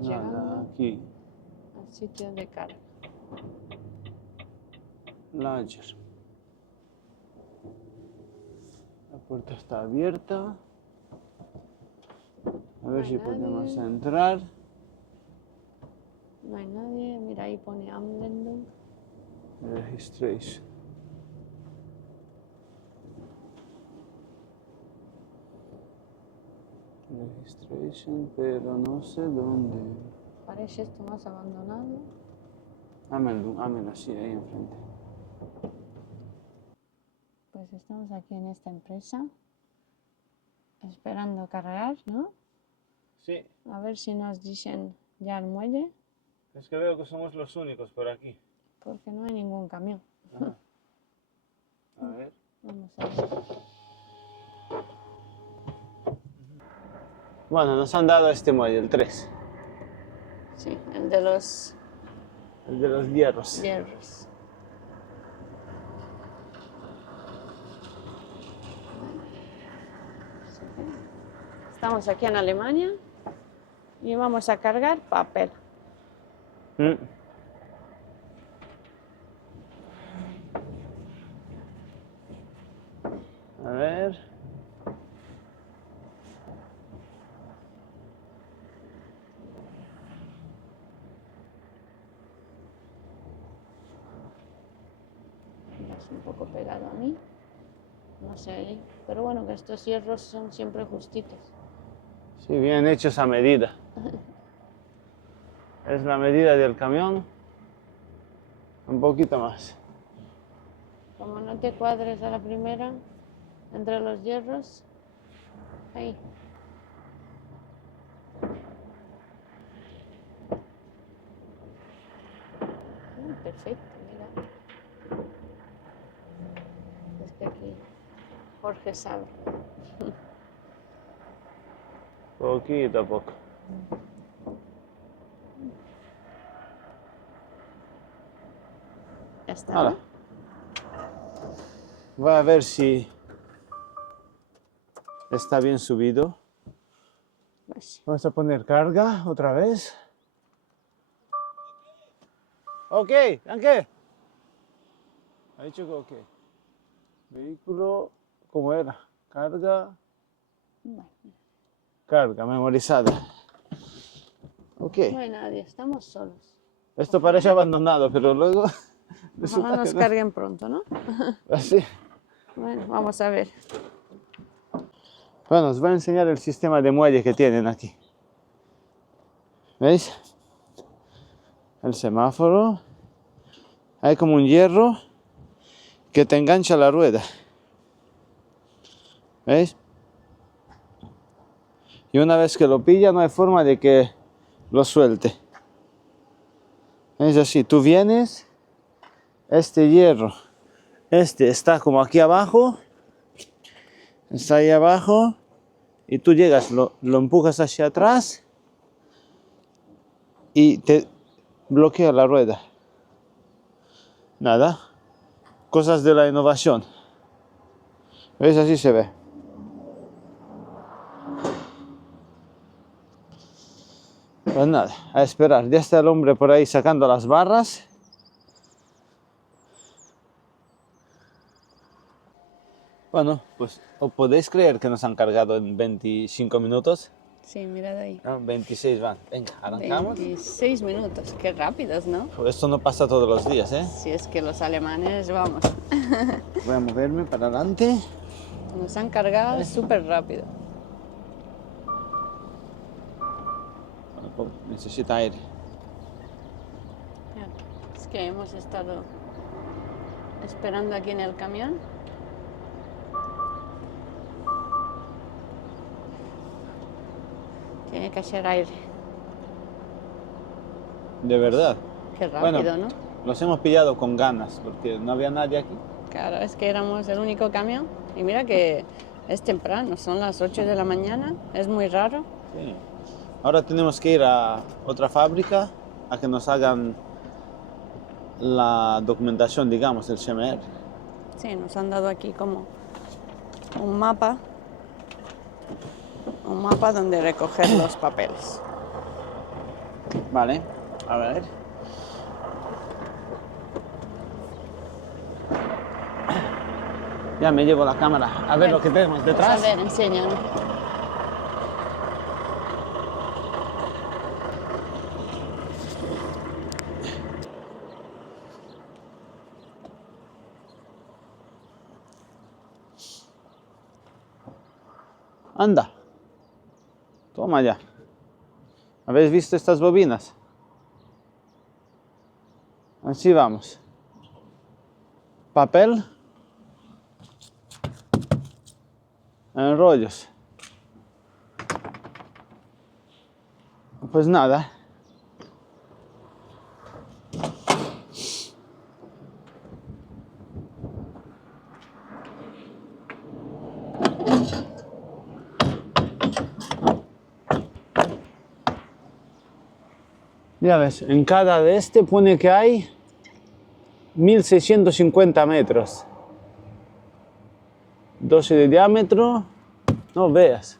Estamos Nada, llegando aquí. al sitio de carga. Lager. La puerta está abierta. A ver hay si podemos nadie. entrar. No hay nadie. Mira, ahí pone Anwendung. Registration. Registration, pero no sé dónde. Parece esto más abandonado. Ámelo, sí, ahí enfrente. Pues estamos aquí en esta empresa, esperando cargar, ¿no? Sí, A ver si nos dicen ya el muelle, es que veo que somos los únicos por aquí. porque no hay ningún camión. Ajá. A ver. Vamos a ver. Bueno, nos han dado este muelle, el 3. Sí, el de los El de los hierros. hierros. Estamos aquí en Alemania y vamos a cargar papel. Mm. A ver. Es un poco pegado a mí, no sé, pero bueno, que estos hierros son siempre justitos. Sí, bien hechos a medida. Es la medida del camión. Un poquito más. Como no te cuadres a la primera, entre los hierros, ahí. Perfecto, mira. Es que aquí Jorge sabe. Poquito a poco. Ya está, Ahora. ¿no? Voy a ver si está bien subido. Pues, Vamos a poner carga otra vez. Ok, danke. Ha dicho que ok. Vehículo, ¿cómo era? Carga, bueno, carga, memorizada. Ok. no hay nadie, estamos solos. Esto parece abandonado, pero luego Ojalá resulta nos que no. carguen pronto, ¿no? Así. Bueno, vamos a ver. Bueno, os voy a enseñar el sistema de muelle que tienen aquí. ¿Veis? El semáforo. Hay como un hierro que te engancha a la rueda. ¿Veis? Y una vez que lo pilla, no hay forma de que lo suelte. Es así, tú vienes, este hierro, este está como aquí abajo, está ahí abajo, y tú llegas, lo empujas hacia atrás y te bloquea la rueda. Nada, cosas de la innovación. ¿Veis? Así se ve. Pues nada, a esperar. Ya está el hombre por ahí sacando las barras. Bueno, pues ¿os podéis creer que nos han cargado en 25 minutos? Sí, mirad ahí. No, 26 van. Venga, arrancamos. 26 minutos, qué rápidos, ¿no? Esto no pasa todos los días, ¿eh? Si es que los alemanes, vamos, Voy a moverme para adelante. nos han cargado súper rápido. Bueno, pues, necesita aire. Es que hemos estado esperando aquí en el camión. Tiene que ser aire. De verdad. Qué rápido, Bueno, ¿no? los hemos pillado con ganas porque no había nadie aquí. Claro, es que éramos el único camión. Y mira que es temprano, son las 8 de la mañana, es muy raro. Sí. Ahora tenemos que ir a otra fábrica a que nos hagan la documentación, digamos, del CMR. Sí, nos han dado aquí como un mapa donde recoger los papeles. Vale, a ver. Ya me llevo la cámara. A ver lo que tenemos detrás. Pues a ver, enséñame. Anda. Toma ya. ¿Habéis visto estas bobinas? Así vamos. Papel. En rollos. Pues nada. Ya ves, en cada de este pone que hay 1650 metros. 12 de diámetro. No veas.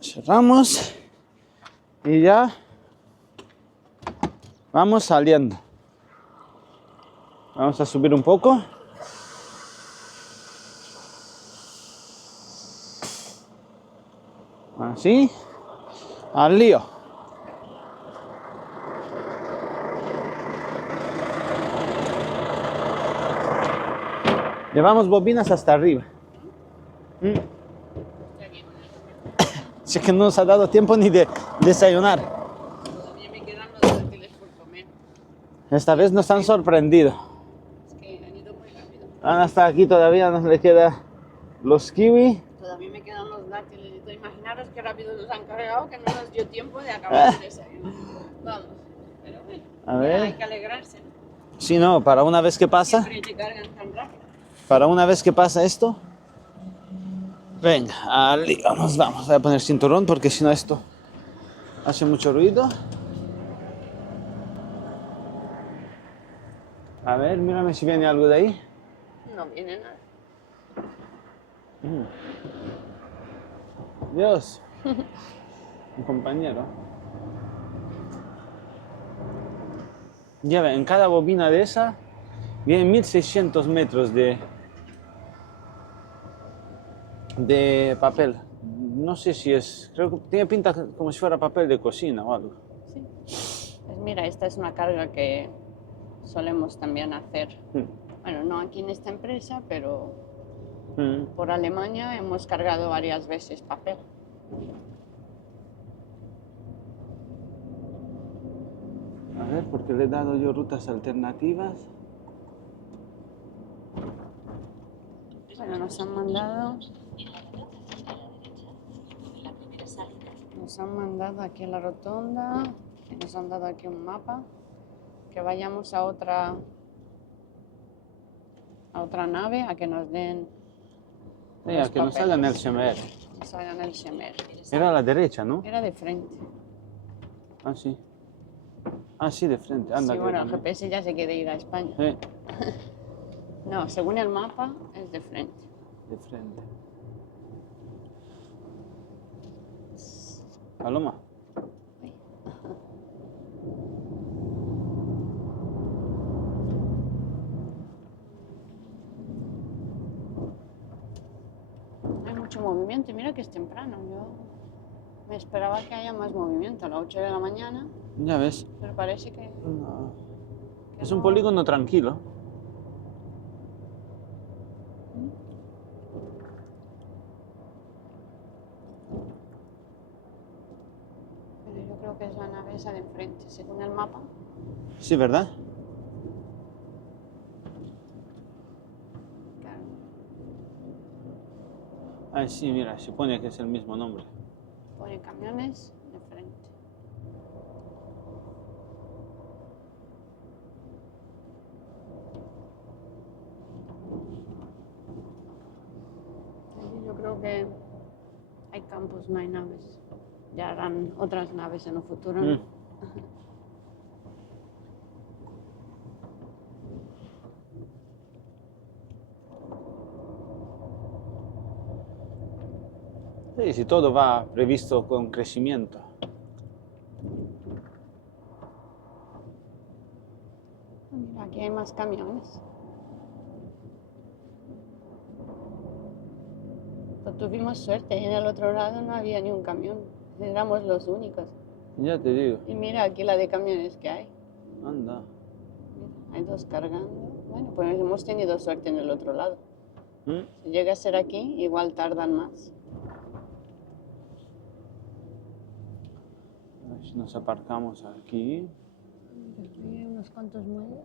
Cerramos y ya vamos saliendo. Vamos a subir un poco. Así. Al lío. Llevamos bobinas hasta arriba. Si es que no nos ha dado tiempo ni de desayunar. Todavía me quedan los dátiles por comer. Esta vez nos han sorprendido. Es que han ido muy rápido. Hasta aquí todavía nos le queda los kiwi. Todavía me quedan los dátiles. Imaginaros qué rápido nos han cargado, que no nos dio tiempo de acabar el desayuno. Vamos. Pero bueno, A ver. hay que alegrarse. Si no, para una vez que pasa, Siempre te cargan tan rápido. para una vez que pasa esto. Venga, Ali, vamos, vamos. Voy a poner cinturón porque si no esto hace mucho ruido. A ver, mírame si viene algo de ahí. No viene nada. Dios, un compañero. Ya ve, en cada bobina de esa vienen 1600 metros de papel. No sé si es, creo que tiene pinta como si fuera papel de cocina o algo. Sí. Pues mira, esta es una carga que solemos también hacer. Bueno, no aquí en esta empresa, pero por Alemania hemos cargado varias veces papel. A ver, porque le he dado yo rutas alternativas. Bueno, nos han mandado aquí a la rotonda, y nos han dado aquí un mapa, que vayamos a otra nave a que nos den A que nos hagan el SMR. nos hagan el SMR. Era a la derecha, ¿no? Era de frente. Ah, sí. Ah, sí, de frente. Anda, Sí, que bueno, el también. GPS ya se quiere ir a España. Sí, No, según el mapa es de frente. de frente. Paloma. Uy. Hay mucho movimiento y mira que es temprano. Yo me esperaba que haya más movimiento a las 8 de la mañana, Ya ves. pero parece que No. que Es un no. polígono tranquilo. Pero yo creo que es la nave esa de enfrente, según el mapa. Sí, ¿verdad? Claro. Ah, sí, mira, se pone que es el mismo nombre. Pone camiones de frente. Allí yo creo que hay campos, no hay naves. Ya harán otras naves en un futuro, ¿no? Sí, si todo va previsto con crecimiento. Mira, aquí hay más camiones. Pues tuvimos suerte, en el otro lado no había ni un camión. Éramos los únicos. Ya te digo. Y mira aquí la de camiones que hay. Anda. Mira, hay dos cargando. Bueno, pues hemos tenido suerte en el otro lado. Si llega a ser aquí, igual tardan más. Nos aparcamos aquí. Aquí hay unos cuantos muelles.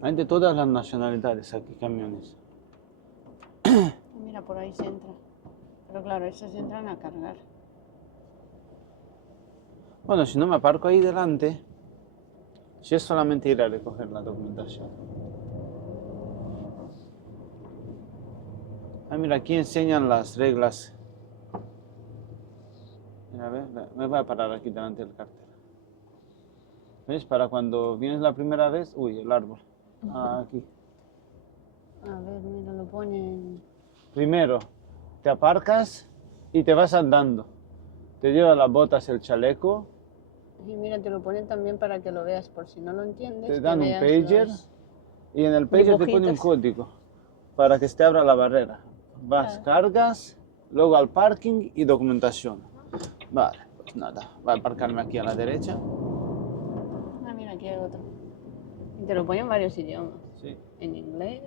Hay de todas las nacionalidades aquí, camiones. Mira, por ahí se entra. Pero claro, esos entran a cargar. Bueno, si no me aparco ahí delante, si es solamente ir a recoger la documentación. Ah, mira, aquí enseñan las reglas. Mira, a ver, me voy a parar aquí delante del cartel. ¿Ves? Para cuando vienes la primera vez... Uy, el árbol. Aquí. A ver, mira, lo ponen. Primero, te aparcas y te vas andando. Te llevas las botas, el chaleco. Y mira, te lo ponen también para que lo veas, por si no lo entiendes. Te que dan un veas pager los y en el pager te pone un dibujitos. código para que se te abra la barrera. Vas, cargas, luego al parking y documentación. Vale, pues nada, voy a aparcarme aquí a la derecha. Ah, mira, aquí hay otro. Y te lo ponen en varios idiomas. Sí. En inglés,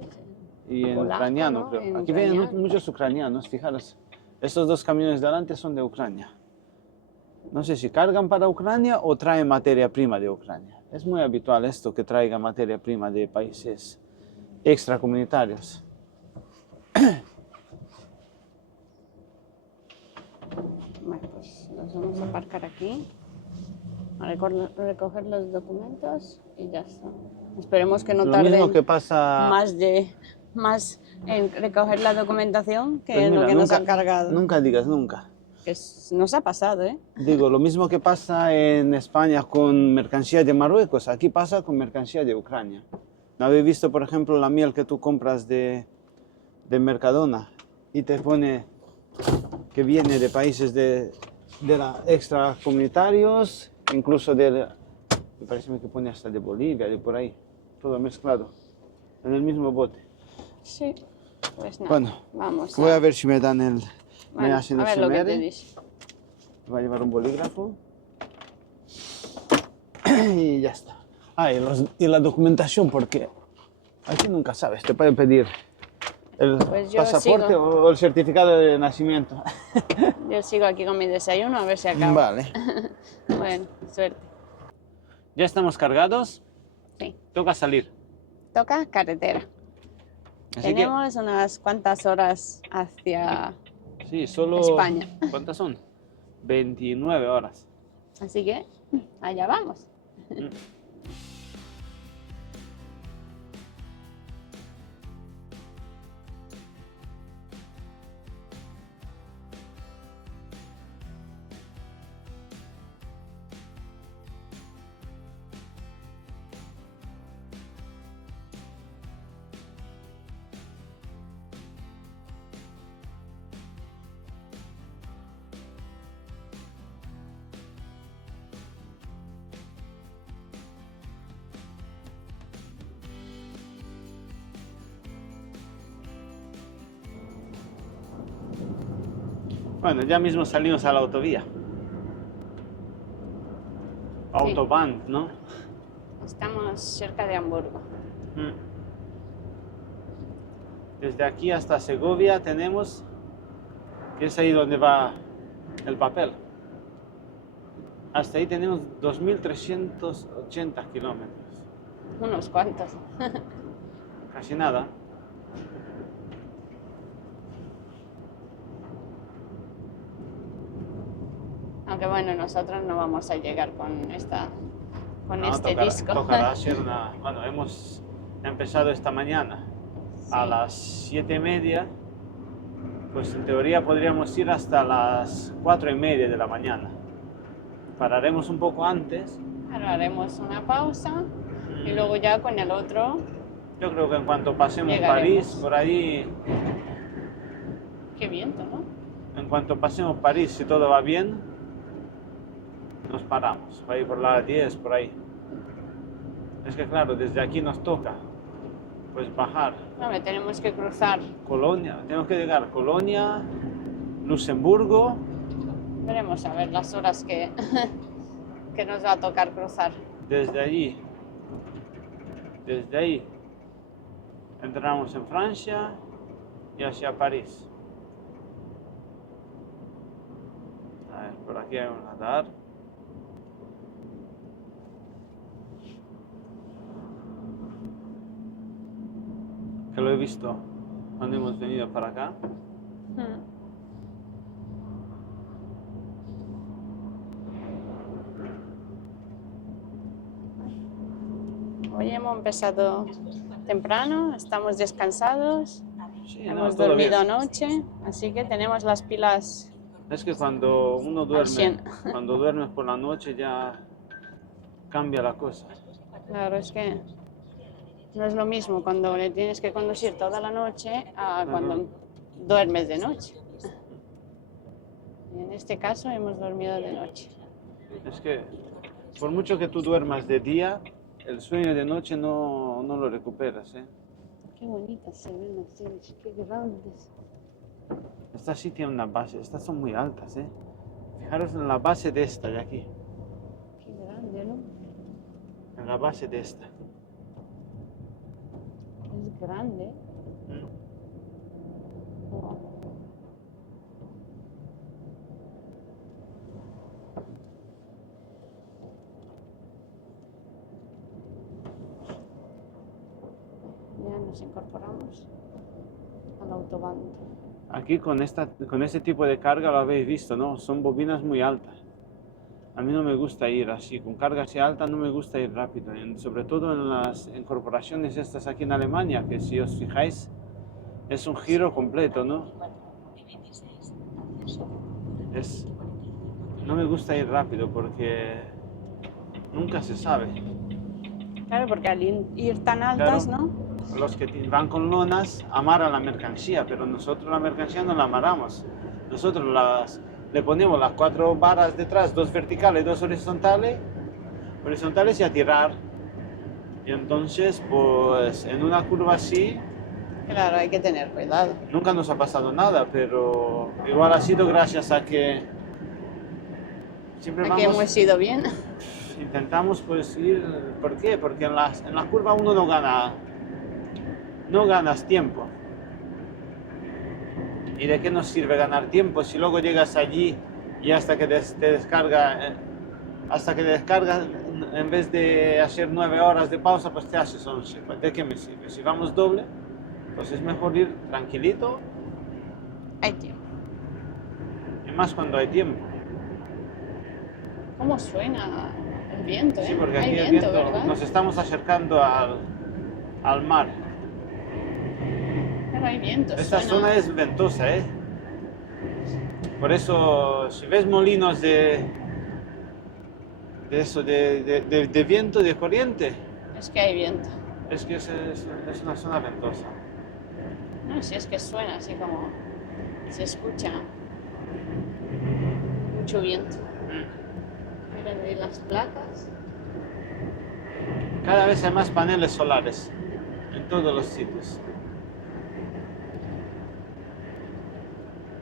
Y en polaco, ucraniano, ¿no? creo. En Aquí vienen ucraniano. muchos ucranianos, fijaros. Estos dos camiones de delante son de Ucrania. No sé si cargan para Ucrania o traen materia prima de Ucrania. Es muy habitual esto, que traiga materia prima de países extracomunitarios. Bueno, pues los vamos a aparcar aquí. A recoger los documentos y ya está. Esperemos que no Lo mismo tarden que pasa... más en recoger la documentación que Pues en mira, lo que nos han cargado. Nunca digas nunca. Que nos ha pasado, ¿eh? Digo, lo mismo que pasa en España con mercancía de Marruecos, aquí pasa con mercancía de Ucrania. ¿No habéis visto, por ejemplo, la miel que tú compras de Mercadona y te pone que viene de países de la extracomunitarios, incluso me parece que pone hasta de Bolivia, de por ahí, todo mezclado, en el mismo bote. Sí. Pues nada, Bueno, vamos voy a ver si me dan me Bueno, hacen a el ver lo que te CMR. dice. Voy a llevar un bolígrafo y ya está. Ah, y la documentación, porque aquí nunca sabes, te pueden pedir el Pues yo pasaporte sigo. o el certificado de nacimiento. Yo sigo aquí con mi desayuno a ver si acabo. Vale. Bueno, suerte. Ya estamos cargados, Sí. toca salir. Toca carretera. Así Tenemos unas cuantas horas hacia que, sí, solo... España. ¿Cuántas son? 29 horas. Así que allá vamos. Bueno, ya mismo salimos a la autovía. Autobahn, ¿no? Estamos cerca de Hamburgo. Desde aquí hasta Segovia tenemos, que es ahí donde va el papel. Hasta ahí tenemos 2.380 kilómetros. Unos cuantos. Casi nada. Aunque bueno, nosotros no vamos a llegar con No, este disco. tocará hacer una... Bueno, hemos empezado esta mañana a las 7:30. Pues en teoría podríamos ir hasta las 4:30 de la mañana. Pararemos un poco antes. Ahora haremos una pausa y luego ya con el otro Yo creo que en cuanto pasemos Llegaremos. París, por ahí, Qué viento, ¿no? en cuanto pasemos París, si todo va bien, nos paramos, por ahí por las 10, por ahí. Es que claro, desde aquí nos toca, pues bajar. No, tenemos que cruzar. Colonia, tenemos que llegar a Colonia, Luxemburgo. Veremos a ver las horas que, que nos va a tocar cruzar. Desde ahí entramos en Francia y hacia París. A ver, por aquí hay un radar. Que lo he visto cuando hemos venido para acá. Hoy hemos empezado temprano, estamos descansados, Sí, hemos todo dormido bien. anoche, así que tenemos las pilas. Es que cuando uno duerme, 100. cuando duermes por la noche ya cambia la cosa. Claro, es que no es lo mismo cuando le tienes que conducir toda la noche a cuando duermes de noche. Y en este caso hemos dormido de noche. Es que por mucho que tú duermas de día, el sueño de noche no lo recuperas, ¿eh? Qué bonitas se ven las ciudades, qué grandes. Estas sí tienen una base, estas son muy altas, ¿eh? Fijaros en la base de esta de aquí, Qué grande, ¿no? en la base de esta. Es grande. Wow. Ya nos incorporamos al autobahn. Aquí con este tipo de carga lo habéis visto, ¿no? Son bobinas muy altas. A mí no me gusta ir así, con carga así alta no me gusta ir rápido, sobre todo en las incorporaciones estas aquí en Alemania, que si os fijáis es un giro completo, ¿no? No me gusta ir rápido porque nunca se sabe. Claro, porque al ir tan altas, Claro. ¿no? Los que van con lonas amarran la mercancía, pero nosotros la mercancía no la amarramos. Nosotros le ponemos las 4 varas detrás, 2 verticales, 2 horizontales y a tirar. Y entonces, pues en una curva así, Claro, hay que tener cuidado. nunca nos ha pasado nada, pero igual ha sido gracias a que siempre Aquí hemos ido bien. intentamos pues ir. ¿Por qué? Porque en la curva uno no ganas tiempo. ¿Y de qué nos sirve ganar tiempo si luego llegas allí y hasta que te descargas, en vez de hacer 9 horas de pausa, pues te haces 11? Pues, ¿de qué me sirve? Si vamos doble, pues es mejor ir tranquilito, Hay tiempo. y más cuando hay tiempo. ¿Cómo suena el viento? Sí, porque aquí Hay el viento, viento, ¿verdad? nos estamos acercando al mar. Pero hay viento. Esta suena. zona es ventosa, ¿eh? Por eso, si ves molinos de viento, de corriente, Es que hay viento. es que es una zona ventosa. No, si es que suena así como se escucha mucho viento. Miren ahí las placas. Cada vez hay más paneles solares en todos los sitios.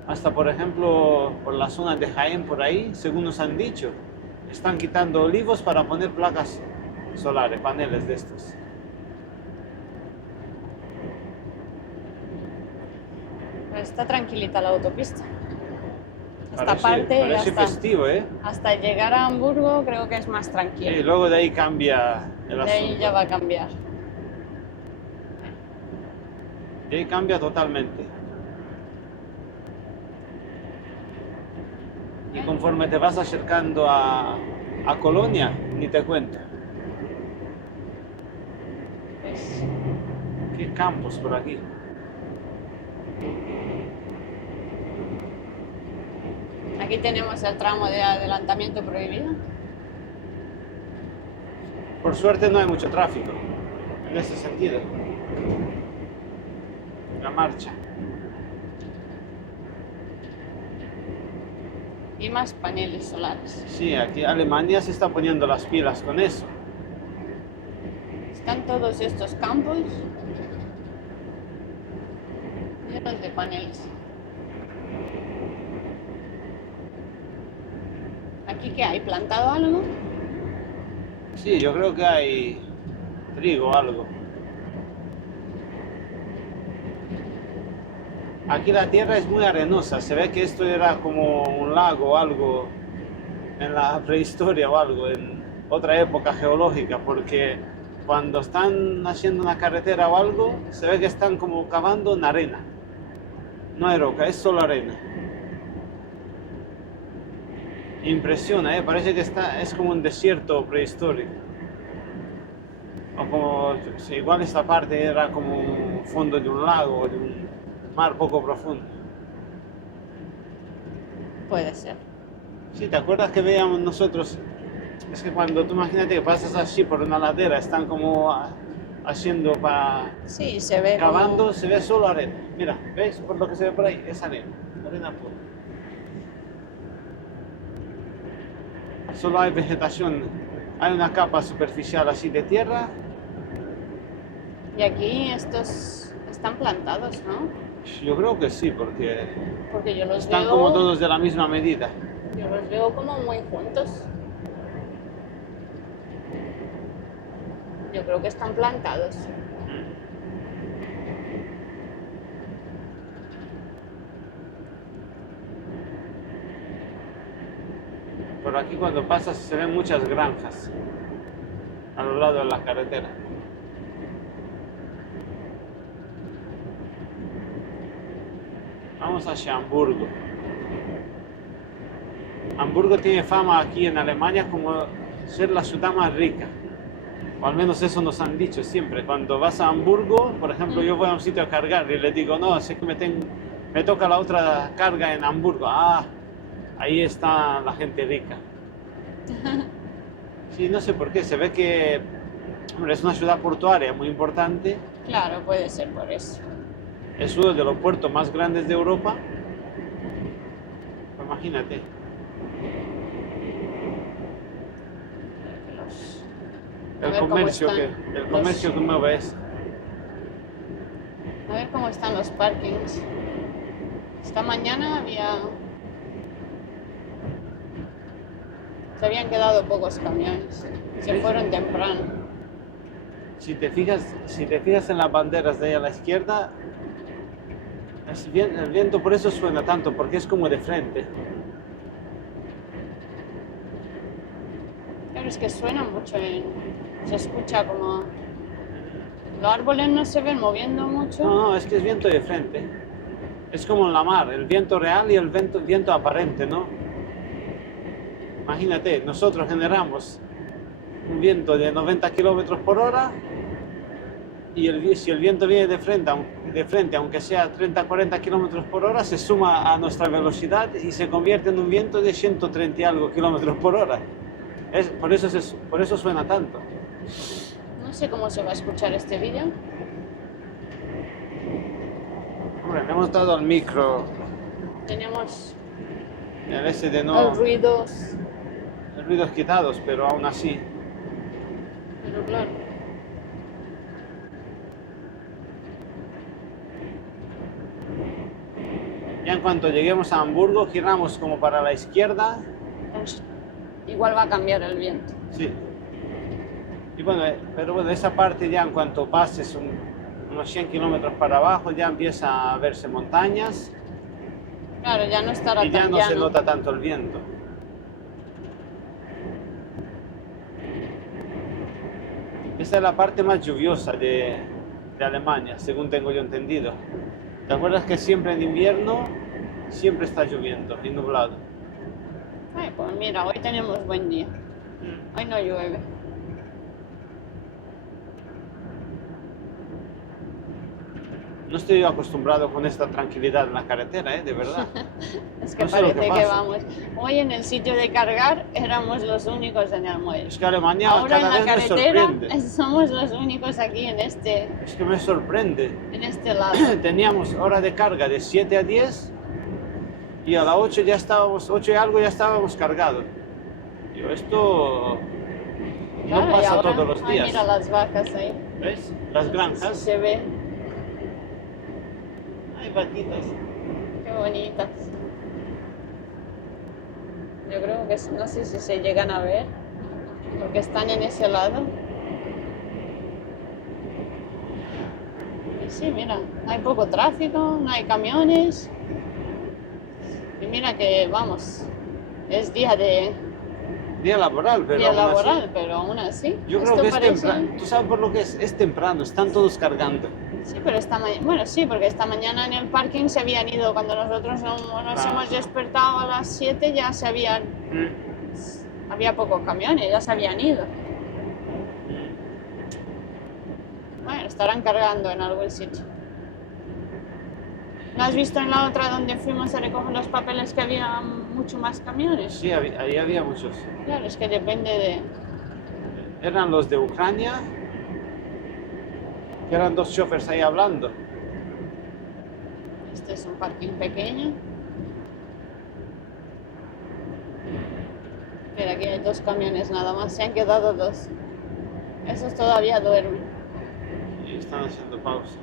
Hasta, por ejemplo, por la zona de Jaén, por ahí, según nos han dicho, están quitando olivos para poner placas solares, paneles de estos. Está tranquilita la autopista. Esta parte Parece festivo, ¿eh? hasta llegar a Hamburgo creo que es más Y tranquilo. luego de ahí cambia el De asunto. ahí ya va a cambiar. De ahí cambia totalmente. Y conforme te vas acercando a Colonia, ni te cuento. Pues, Qué campos por aquí. aquí tenemos el tramo de adelantamiento prohibido. Por suerte no hay mucho tráfico en ese sentido. La marcha. Y más paneles solares. Sí, aquí Alemania se está poniendo las pilas con eso. Están todos estos campos llenos de paneles. ¿Aquí qué hay? ¿Plantado algo? Sí, yo creo que hay trigo o algo. Aquí la tierra es muy arenosa, se ve que esto era como un lago o algo en la prehistoria o algo, en otra época geológica, porque cuando están haciendo una carretera o algo, se ve que están como cavando en arena. No hay roca, es solo arena. Impresiona, parece que es como un desierto prehistórico. O como, si igual esta parte era como un fondo de un lago, de un mar poco profundo. Puede ser. Sí, ¿te acuerdas que veíamos nosotros? Es que cuando tú imagínate que pasas así por una ladera, están como haciendo para... Sí, se ve cavando, como... se ve solo arena. Mira, ¿ves? Por lo que se ve por ahí, es arena. Arena pura. Solo hay vegetación. Hay una capa superficial así de tierra. Y aquí estos están plantados, ¿no? Yo creo que sí, porque Porque yo los están veo... como todos de la misma medida. Yo los veo como muy juntos. Yo creo que están plantados. Por aquí cuando pasas se ven muchas granjas a lo largo de la carretera. Vamos hacia Hamburgo. Hamburgo tiene fama aquí en Alemania como ser la ciudad más rica. O al menos eso nos han dicho siempre. Cuando vas a Hamburgo, por ejemplo, yo voy a un sitio a cargar y le digo, no, es que me toca la otra carga en Hamburgo. Ah, ahí está la gente rica. Sí, no sé por qué. Se ve que, hombre, es una ciudad portuaria muy importante. Claro, puede ser por eso. Es uno de los puertos más grandes de Europa. Imagínate. El comercio que mueves. A ver cómo están los parkings. Esta mañana se habían quedado pocos camiones. Se fueron temprano. Si te fijas en las banderas de ahí a la izquierda, el viento por eso suena tanto, porque es como de frente. Claro, es que suena mucho, se escucha como... Los árboles no se ven moviendo mucho. No, es que es viento de frente. Es como en la mar, el viento real y el viento aparente, ¿no? Imagínate, nosotros generamos un viento de 90 kilómetros por hora y si el viento viene de frente, aunque sea 30-40 kilómetros por hora, se suma a nuestra velocidad y se convierte en un viento de 130 y algo kilómetros por hora. Por eso suena tanto. No sé cómo se va a escuchar este vídeo. Hombre, le hemos dado al micro Tenemos el ese de no... ruidos, ruidos quitados, pero aún así. pero claro. Ya en cuanto lleguemos a Hamburgo, giramos como para la izquierda. Entonces, igual va a cambiar el viento. Sí. Y bueno, pero bueno, esa parte ya en cuanto pases unos 100 kilómetros para abajo, ya empieza a verse montañas. Claro, ya no estará y ya tan no llano. se nota tanto el viento. Esta es la parte más lluviosa de Alemania, según tengo yo entendido. ¿Te acuerdas que siempre en invierno siempre está lloviendo y nublado? Ay, pues mira, hoy tenemos buen día. Hoy no llueve. No estoy acostumbrado con esta tranquilidad en la carretera, de verdad. Es que No sé lo parece que que pasa. vamos. Hoy en el sitio de cargar éramos los únicos en el muelle. Es que Alemania Ahora en cada la vez me carretera sorprende. somos los únicos aquí Es que me sorprende. en este lado. Teníamos hora de carga de 7 a 10 y a las 8 ya estábamos, 8 y algo ya estábamos cargados. Digo, esto Claro, no y pasa ahora, todos los ay, días. mira las vacas ahí. ¿Ves? Las granjas. Se ve. Hay vaquitas. Qué bonitas. Yo creo que no sé si se llegan a ver, porque están en ese lado. Y sí, mira, hay poco tráfico, no hay camiones. Y mira que, vamos, es Día laboral, pero día aún así, laboral, pero aún así. yo creo esto que es parece- temprano. ¿Tú sabes por lo que es? Es temprano, están todos cargando. Sí, pero bueno, sí, porque esta mañana en el parking se habían ido. Cuando nosotros nos hemos despertado a las 7 ya se habían... Había pocos camiones, ya se habían ido. Bueno, estarán cargando en algún sitio. ¿No has visto en la otra donde fuimos a recoger los papeles que había mucho más camiones? Sí, ahí había muchos. Claro, es que depende de... Eran los de Ucrania, que eran dos choferes ahí hablando. Este es un parking pequeño. Mira, aquí hay 2 camiones nada más, se han quedado 2. Esos todavía duermen. Y están haciendo pausa.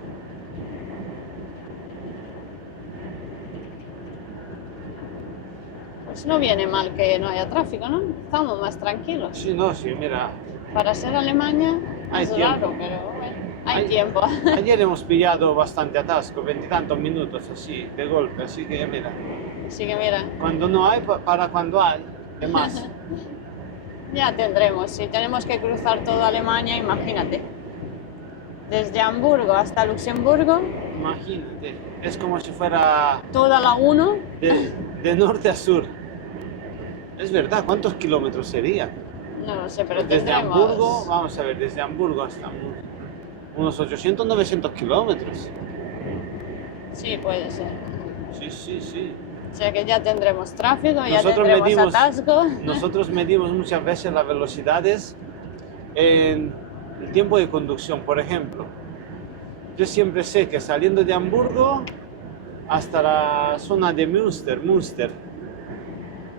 Pues no viene mal que no haya tráfico, ¿no? Estamos más tranquilos. Sí, no, sí, mira. Para ser Alemania Hay es tiempo. raro, pero bueno, hay tiempo. Ayer hemos pillado bastante atasco, 20 y tantos minutos así, de golpe, así que mira. Así que mira, Cuando no hay, para cuando hay, de más. ya tendremos. Si tenemos que cruzar toda Alemania, imagínate. Desde Hamburgo hasta Luxemburgo, Imagínate, es como si fuera toda la 1. de norte a sur. Es verdad, ¿cuántos kilómetros sería? No lo sé, pero Desde tendremos... Hamburgo, vamos a ver, desde Hamburgo hasta unos 800, 900 kilómetros. Sí, puede ser. Sí, sí, sí. O sea que ya tendremos tráfico, ya Nosotros tendremos medimos- atasco. Nosotros medimos muchas veces las velocidades en el tiempo de conducción. Por ejemplo, yo siempre sé que saliendo de Hamburgo hasta la zona de Münster,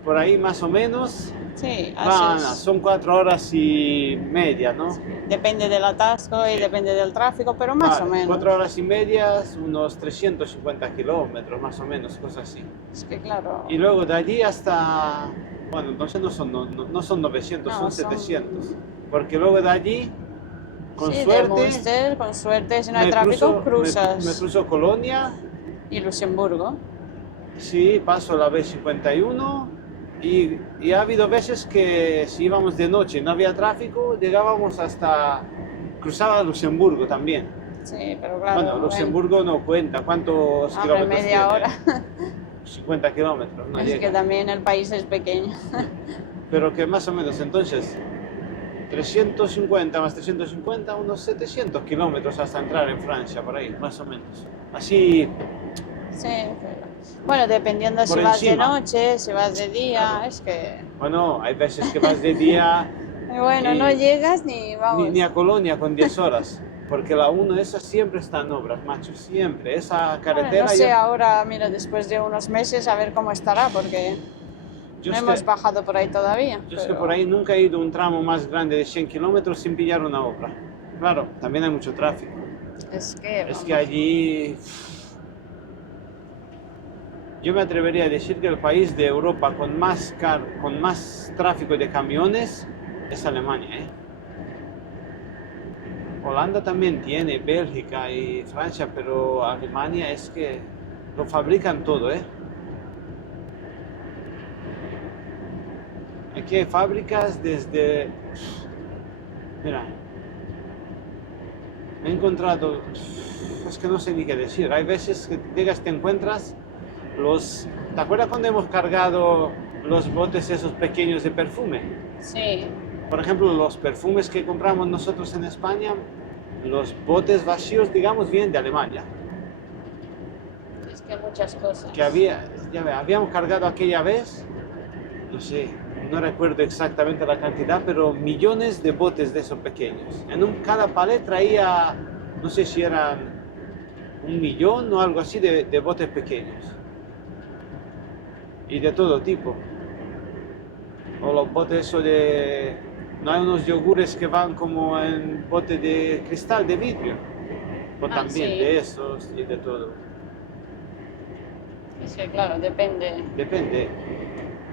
por ahí más o menos, Sí, así es. son 4 horas y media, ¿no? Depende del atasco y depende del tráfico, pero más o Vale, menos. 4 horas y media, unos 350 kilómetros, más o menos, cosas así. Es que claro, Y luego de allí hasta, bueno, entonces no son 900, No, son son- 700. Porque luego de allí, con sí, de suerte, Münster, con suerte, si no hay me tráfico, cruzo- cruzas. me cruzo Colonia, Y Luxemburgo. sí, paso la B51 y ha habido veces que si íbamos de noche y no había tráfico, llegábamos hasta, cruzaba Luxemburgo también. Sí, pero claro, Bueno, Luxemburgo no cuenta, ¿cuántos abre kilómetros media tiene? hora. 50 kilómetros, no Es llega. que también el país es pequeño. Pero que más o menos entonces 350 más 350, unos 700 kilómetros hasta entrar en Francia, por ahí, más o menos. Así, Sí, pero... Bueno, dependiendo si Por vas de encima. noche, si vas de día, es que... bueno, hay veces que vas de día Bueno, Y- no llegas ni vamos. ni a Colonia con 10 horas, porque la 1 esa siempre está en obras, macho, siempre. Esa Bueno, carretera no sé ya- ahora, mira, después de unos meses a ver cómo estará, porque yo no es hemos que- bajado por ahí todavía. Yo es que pero- por ahí nunca he ido un tramo más grande de 100 kilómetros sin pillar una obra. Claro, también hay mucho tráfico. Es que, Es vamos, que allí... Yo me atrevería a decir que el país de Europa con más tráfico de camiones es Alemania, ¿eh? Holanda también tiene, Bélgica y Francia, pero Alemania es que lo fabrican todo, ¿eh? Aquí hay fábricas desde... Mira, he encontrado... Es que no sé ni qué decir. Hay veces que llegas, te encuentras los... ¿Te acuerdas cuando hemos cargado los botes esos pequeños de perfume? Sí, Por ejemplo, los perfumes que compramos nosotros en España, los botes vacíos, digamos, vienen de Alemania. que muchas cosas. Que habíamos cargado aquella vez, no sé, no recuerdo exactamente la cantidad, pero millones de botes de esos pequeños. Cada palet traía, no sé si eran 1 millón o algo así de botes pequeños. Y de todo tipo. O los botes eso de... No hay unos yogures que van como en bote de cristal, de vidrio. O también sí. de esos y de todo. Sí, claro, depende. Depende.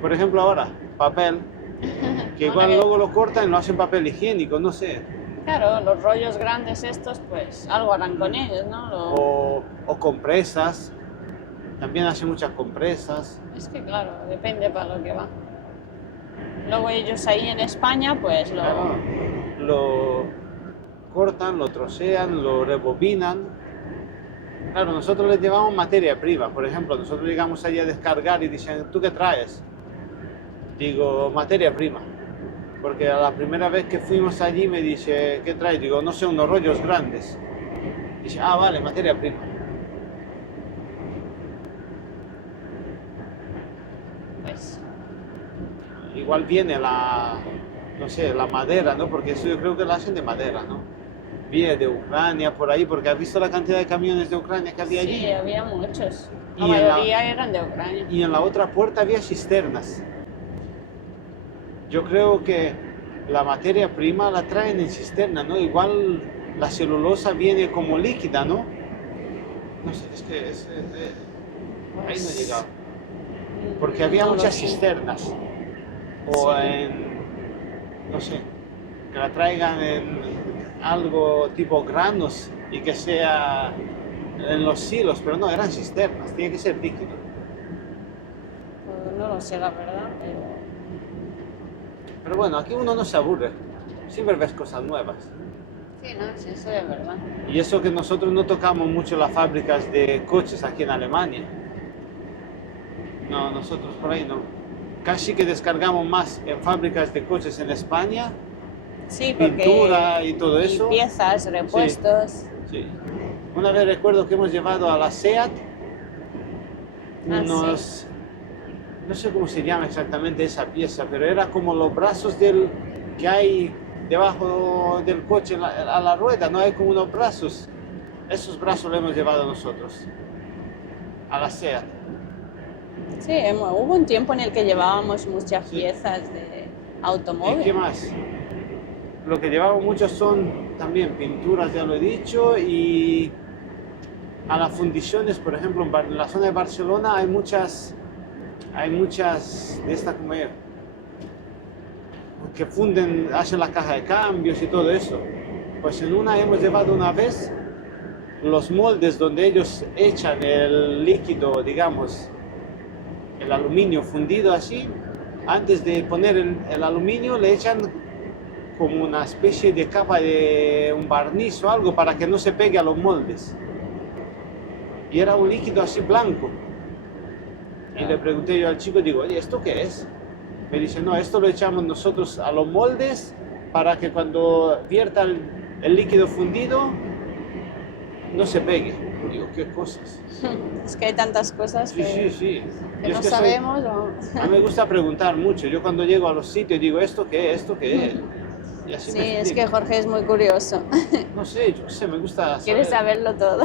Por ejemplo ahora, papel, que igual luego lo cortan y lo hacen papel higiénico, no sé. Claro, los rollos grandes estos, pues algo harán con ellos, ¿no? O compresas, también hacen muchas compresas. Es que claro, depende para lo que va. Luego ellos ahí en España, pues Claro, lo cortan, lo trocean, lo rebobinan. Claro, nosotros les llevamos materia prima. Por ejemplo, nosotros llegamos allí a descargar y dicen, ¿tú qué traes? Digo, materia prima. Porque a la primera vez que fuimos allí me dice, ¿qué traes? Digo, no sé, unos rollos grandes. Dice, ah, vale, materia prima. pues Igual viene no sé, la madera, ¿no? Porque eso yo creo que la hacen de madera, ¿no? Viene de Ucrania, por ahí, porque has visto la cantidad de camiones de Ucrania que había allí. sí, había muchos. La Y mayoría eran de Ucrania. Y en la otra puerta había cisternas. Yo creo que la materia prima la traen en cisterna, ¿no? Igual la celulosa viene como líquida, ¿no? No sé, es que ahí no he llegado. Porque había No lo muchas sé. cisternas. O Sí. no sé, que la traigan en algo tipo granos y que sea en los silos, pero no, eran cisternas, tiene que ser líquido. No lo sé, la verdad, Pero bueno, aquí uno no se aburre, siempre ves cosas nuevas. sí, no, sí, eso es verdad. Y eso que nosotros no tocamos mucho las fábricas de coches aquí en Alemania. No, nosotros por ahí no. Casi que descargamos más en fábricas de coches en España, Sí, porque pintura y todo eso. piezas, repuestos. Sí. Una vez recuerdo que hemos llevado a la SEAT Sí. no sé cómo se llama exactamente esa pieza, pero era como los brazos que hay debajo del coche a la rueda, no hay como unos brazos. Esos brazos los hemos llevado nosotros a la SEAT. Sí, hubo un tiempo en el que llevábamos muchas Sí. piezas de ¿Y automóvil. qué más? Lo que llevamos muchos son también pinturas, ya lo he dicho, y a las fundiciones, por ejemplo, en la zona de Barcelona hay muchas de estas como que funden, hacen la caja de cambios y todo eso. Pues en una hemos llevado una vez los moldes donde ellos echan el líquido, digamos, el aluminio fundido así. Antes de poner el aluminio le echan como una especie de capa de un barniz o algo para que no se pegue a los moldes. Y era un líquido así blanco. Y le pregunté yo al chico, digo, oye, ¿esto qué es? Me dice, no, esto lo echamos nosotros a los moldes para que cuando vierta el líquido fundido no se pegue. Digo, ¿qué cosas? Es que hay tantas cosas Sí, que, sí. que Yo no es que sabemos. a mí me gusta preguntar mucho. Yo cuando llego a los sitios digo, ¿esto qué es? ¿Esto qué es? Y así Sí, me es explico. que Jorge es muy curioso. No sé, yo sé, me gusta Quiere saberlo todo.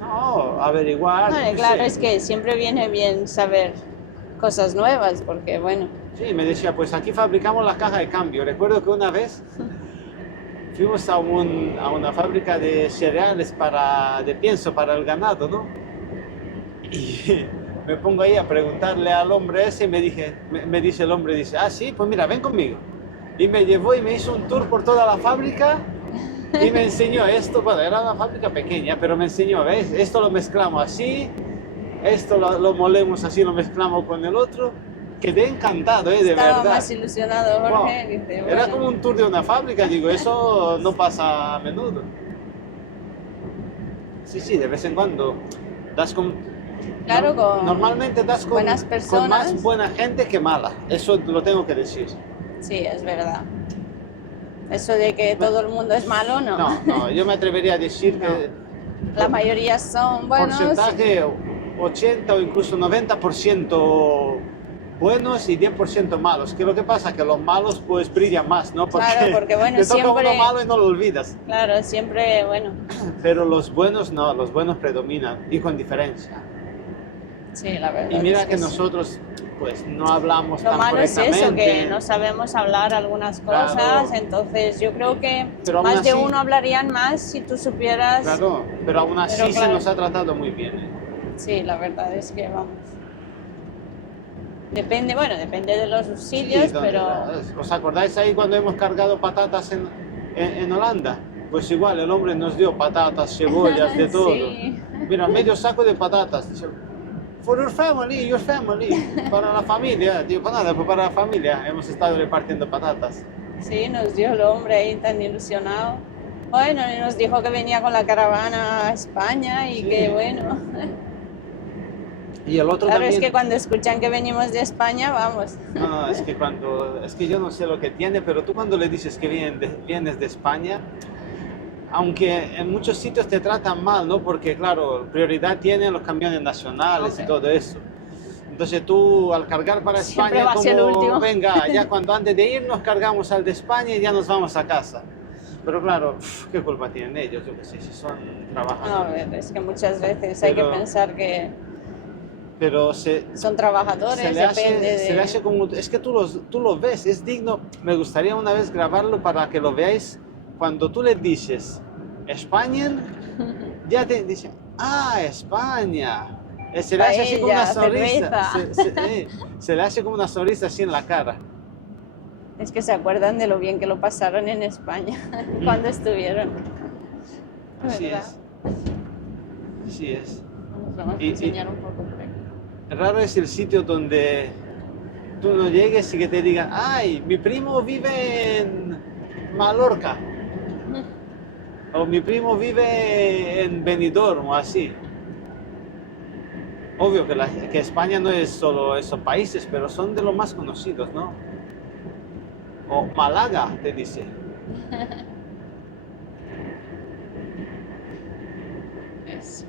No, averiguar. Vale, yo claro, sé. es que siempre viene bien saber cosas nuevas, porque bueno, Sí, me decía, pues aquí fabricamos la caja de cambio. Recuerdo que una vez fuimos a una fábrica de cereales de pienso para el ganado, ¿no? Y me pongo ahí a preguntarle al hombre ese y me dice el hombre, dice, ah, sí, pues mira, ven conmigo. Y me llevó y me hizo un tour por toda la fábrica y me enseñó esto. Bueno, era una fábrica pequeña, pero me enseñó, ¿ves? Esto lo mezclamos así, esto lo molemos así, lo mezclamos con el otro. Quedé encantado, de estaba verdad. más ilusionado Jorge. Wow. Dice, Era bueno, como un tour de una fábrica, digo, eso no pasa a menudo. Sí, de vez en cuando das con... claro, con Normalmente das buenas con personas. más buena gente que mala, eso lo tengo que decir. Sí, es verdad. Eso de que todo el mundo es malo, no. No, yo me atrevería a decir que La mayoría son buenos. Porcentaje 80 o incluso 90% buenos y 10% malos. Que lo que pasa es que los malos pues brillan más, ¿no? Claro, porque bueno, te toca siempre... uno malo y no lo olvidas. Claro, siempre, bueno. Pero los buenos no, los buenos predominan y con diferencia. Sí, la verdad. Y mira es que sí. nosotros pues no hablamos Lo tan malo es correctamente. eso, que no sabemos hablar algunas cosas, Claro. entonces yo creo que Pero aún más de así- uno hablarían más si tú supieras. Claro, pero aún así Pero se claro. nos ha tratado muy bien. Sí, la verdad es que vamos. Depende, bueno, depende de los sitios, Sí, donde- pero ¿Os acordáis ahí cuando hemos cargado patatas en Holanda? Pues igual, el hombre nos dio patatas, cebollas, de todo. Sí. Mira, medio saco de patatas. Dice, for your family, para la familia. Digo, pues nada, pues para la familia hemos estado repartiendo patatas. Sí, nos dio el hombre ahí tan ilusionado. Bueno, y nos dijo que venía con la caravana a España y Sí. que bueno. Y el otro Claro, también. es que cuando escuchan que venimos de España, vamos. No, es que yo no sé lo que tiene, pero tú cuando le dices que vienes de España, aunque en muchos sitios te tratan mal, ¿no? Porque claro, prioridad tienen los camiones nacionales y todo eso. Entonces tú al cargar para Siempre España, va a ser el último. venga, ya cuando antes de ir nos cargamos al de España y ya nos vamos a casa. Pero claro, ¿qué culpa tienen ellos? Yo qué sé, si son No, a trabajadores. ver, es que muchas veces hay Pero- que pensar que Pero son trabajadores, depende se le hace de... como... Es que tú los ves, es digno. Me gustaría una vez grabarlo para que lo veáis. Cuando tú les dices España, ya te dicen, ah, España. Se le hace así como una Paella, sonrisa. cerveza. Se le hace como una sonrisa así en la cara. Es que se acuerdan de lo bien que lo pasaron en España cuando estuvieron. Así ¿Verdad? es. Así es. Nos vamos a Y- enseñar un poco por aquí. Raro es el sitio donde tú no llegues y que te digan, ay, mi primo vive en Mallorca. O mi primo vive en Benidorm o así. Obvio que España no es solo esos países, pero son de los más conocidos, ¿no? O Málaga, te dice. Eso.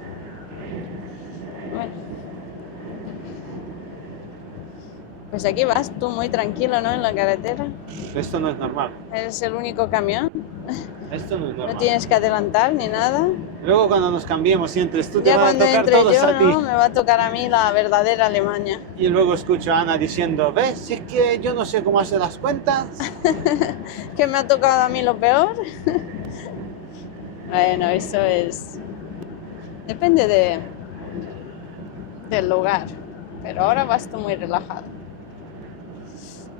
Bueno. Pues aquí vas tú muy tranquilo, ¿no? En la carretera. Esto no es normal. Eres el único camión. Esto no es normal. No tienes que adelantar ni nada. Luego cuando nos cambiemos y entres tú, te Ya van a cuando tocar entre todos yo, a ti. ¿no? Me va a tocar a mí la verdadera Alemania. Y luego escucho a Ana diciendo, ¿ves? Si es que yo no sé cómo hacer las cuentas. ¿Que me ha tocado a mí lo peor? Bueno, eso es... Depende del lugar. Pero ahora vas tú muy relajado.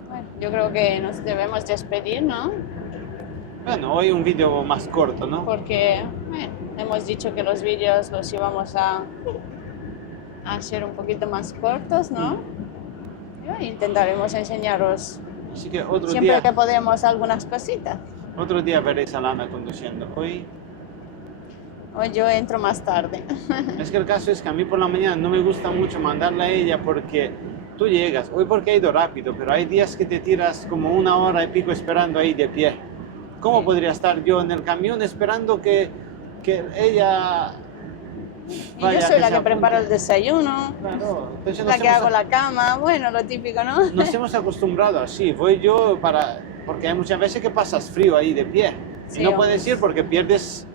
Bueno, yo creo que nos debemos despedir, ¿no? Bueno, hoy un vídeo más corto, ¿no? Porque hemos dicho que los vídeos los íbamos a hacer un poquito más cortos, ¿no? Y intentaremos enseñaros Así que otro siempre que podemos algunas cositas. día veréis a Lana conduciendo. Hoy Hoy yo entro más tarde. es que el caso es que a mí por la mañana no me gusta mucho mandarla a ella porque tú llegas. Hoy porque ha ido rápido, pero hay días que te tiras como 1 hora y pico esperando ahí de pie. ¿Cómo podría estar yo en el camión esperando que ella Y yo soy la que prepara el desayuno, Claro, entonces la que hago la cama, bueno, lo típico, ¿no? nos hemos acostumbrado así. Voy yo porque hay muchas veces que pasas frío ahí de pie. Sí, y no hombre. puedes ir porque pierdes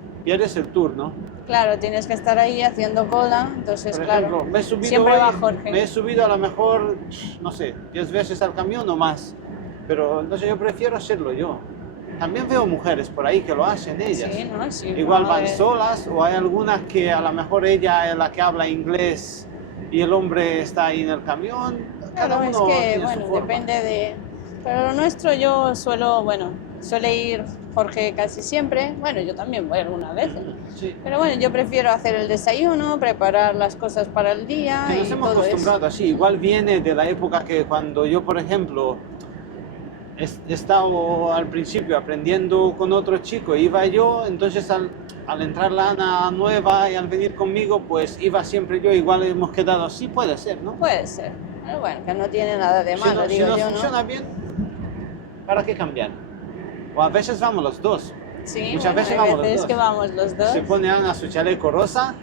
el turno. Claro, tienes que estar ahí haciendo cola, entonces Por claro, ejemplo, me he subido siempre hoy, va Jorge. me he subido a lo mejor, no sé, 10 veces al camión o más. Pero entonces yo prefiero hacerlo yo. También veo mujeres por ahí que lo hacen ellas. Sí, ¿no? Sí, Igual a van ver. solas o hay algunas que a lo mejor ella es la que habla inglés y el hombre está ahí en el camión. Cada Claro, es uno que, tiene su bueno, forma. depende de... Pero lo nuestro yo suele ir Jorge casi siempre. Bueno, yo también voy algunas veces. Sí. Pero bueno, yo prefiero hacer el desayuno, preparar las cosas para el día Que y nos hemos todo eso. acostumbrado así. Igual viene de la época que cuando yo, por ejemplo, he estado al principio aprendiendo con otro chico, iba yo, entonces al entrar la Ana nueva y al venir conmigo, pues iba siempre yo, igual hemos quedado así, puede ser, ¿no? Puede ser. Pero bueno, que no tiene nada de malo, Si digo nos yo, funciona ¿no? bien, ¿para qué cambiar? O a veces vamos los dos. Sí, Muchas veces hay vamos los veces dos. que vamos los dos. Se pone Ana su chaleco rosa.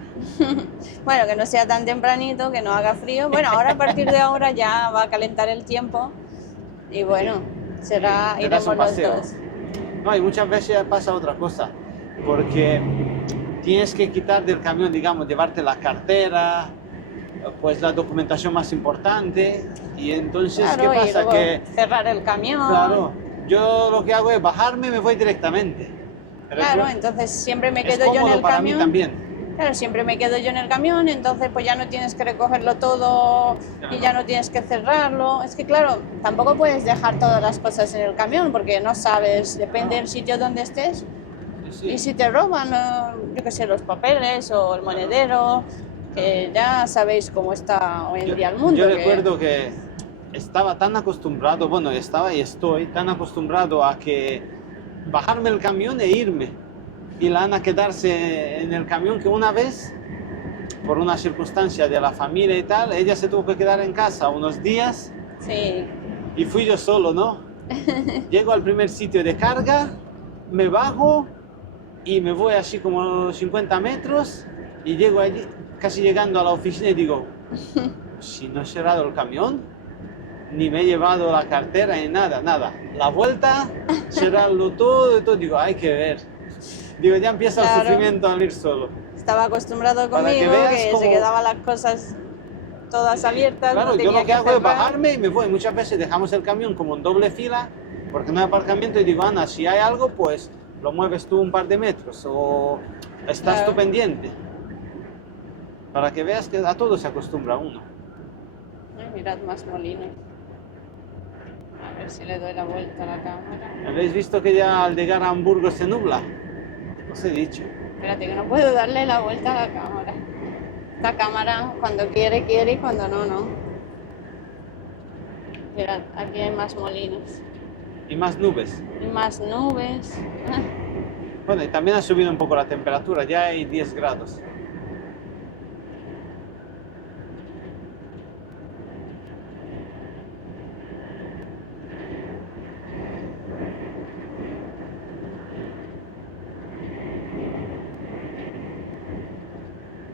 Bueno, que no sea tan tempranito, que no haga frío. Bueno, ahora a partir de ahora ya va a calentar el tiempo y bueno, será, Te das iremos un los paseo. dos. No, y muchas veces pasa otra cosa, porque tienes que quitar del camión, digamos, llevarte la cartera, pues la documentación más importante, y entonces, Claro, ¿qué y pasa? luego Que, cerrar el camión. claro, yo lo que hago es bajarme y me voy directamente. Claro, Recuer- entonces siempre me es quedo yo en cómodo el para mí camión. también. Claro, siempre me quedo yo en el camión, entonces pues ya no tienes que recogerlo todo y ya no tienes que cerrarlo. Es que claro, tampoco puedes dejar todas las cosas en el camión porque no sabes, depende del sitio donde estés. Sí, sí. Y si te roban, yo qué sé, los papeles o el monedero, que ya sabéis cómo está hoy en día el mundo. Yo que- recuerdo que estaba tan acostumbrado, bueno, estaba y estoy tan acostumbrado a que bajarme el camión e irme. Y la Ana quedarse en el camión, que una vez, por una circunstancia de la familia y tal, ella se tuvo que quedar en casa unos días Sí, y fui yo solo, ¿no? Llego al primer sitio de carga, me bajo y me voy así como 50 metros y llego allí, casi llegando a la oficina y digo, si no he cerrado el camión, ni me he llevado la cartera ni nada, nada. La vuelta, cerrarlo todo y todo, digo, hay que ver. Digo, ya empieza el Claro. sufrimiento al ir solo. estaba acostumbrado Para que conmigo, veas que cómo- se quedaban las cosas todas abiertas. Claro, no yo tenía lo que hago es cerrar. bajarme y me voy. Muchas veces dejamos el camión como en doble fila, porque no hay aparcamiento, y digo, Ana, si hay algo, pues lo mueves tú un par de metros o estás Claro. tú pendiente. Para que veas que a todo se acostumbra uno. Ay, mirad más molinos. A ver si le doy la vuelta a la cámara. ¿Habéis visto que ya al llegar a Hamburgo se nubla? Os he dicho. Espérate, que no puedo darle la vuelta a la cámara. Esta cámara, cuando quiere, quiere y cuando no, no. Mirad, aquí hay más molinos. Y más nubes. Y más nubes. Ah, Bueno, y también ha subido un poco la temperatura, ya hay 10 grados.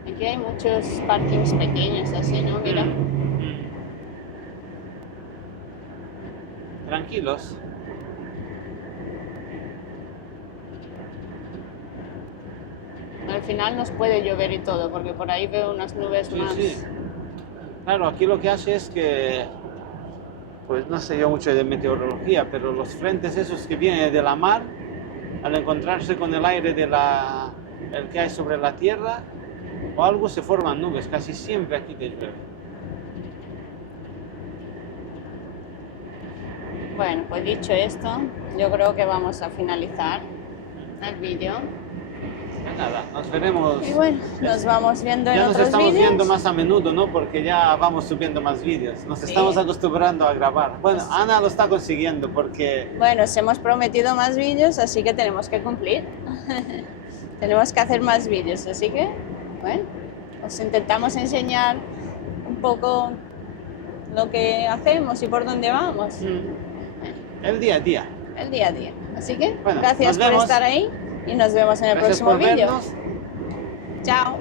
Aquí hay muchos parkings pequeños, así, ¿no? Mira. Tranquilos. Al final nos puede llover y todo, porque por ahí veo unas nubes Sí, más. sí. Claro, aquí lo que hace es que, pues no sé yo mucho de meteorología, pero los frentes esos que vienen de la mar, al encontrarse con el aire el que hay sobre la tierra, o algo, se forman nubes. Casi siempre aquí te llueve. Bueno, pues dicho esto, yo creo que vamos a finalizar el vídeo. Pues nada, nos veremos. Y bueno, nos vamos viendo en Ya nos otros estamos vídeos. viendo más a menudo, ¿no? Porque ya vamos subiendo más vídeos. Nos Sí. estamos acostumbrando a grabar. Bueno, Ana lo está consiguiendo porque... Bueno, os hemos prometido más vídeos, así que tenemos que cumplir. Tenemos que hacer más vídeos, así que, bueno, os intentamos enseñar un poco lo que hacemos y por dónde vamos. El día a día. El día a día. Así que, Bueno, gracias nos por vemos. estar ahí y nos vemos en el Gracias próximo por vídeo. vernos. Chao.